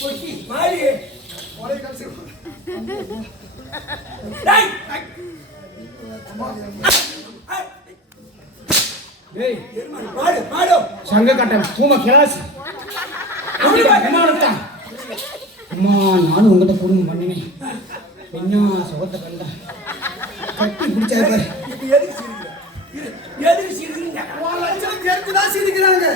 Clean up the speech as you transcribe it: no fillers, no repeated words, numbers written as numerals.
பொட்டி மாறி ஒரே கலசி டேய் பாடு பாடு சங்க கட்டம் தூம கிளாஸ் என்ன அம்மா நானும் உங்ககிட்ட குடும்பம் பண்ணினேன் என்ன சுகத்தை கண்டா கட்டி பிடிச்சாரு பாரு. எதுக்கு சிரிக்கிறீங்க? எதுக்கு சிரிக்கிறீங்க? லட்சம் சேர்த்துதான் சிரிக்கிறாங்க.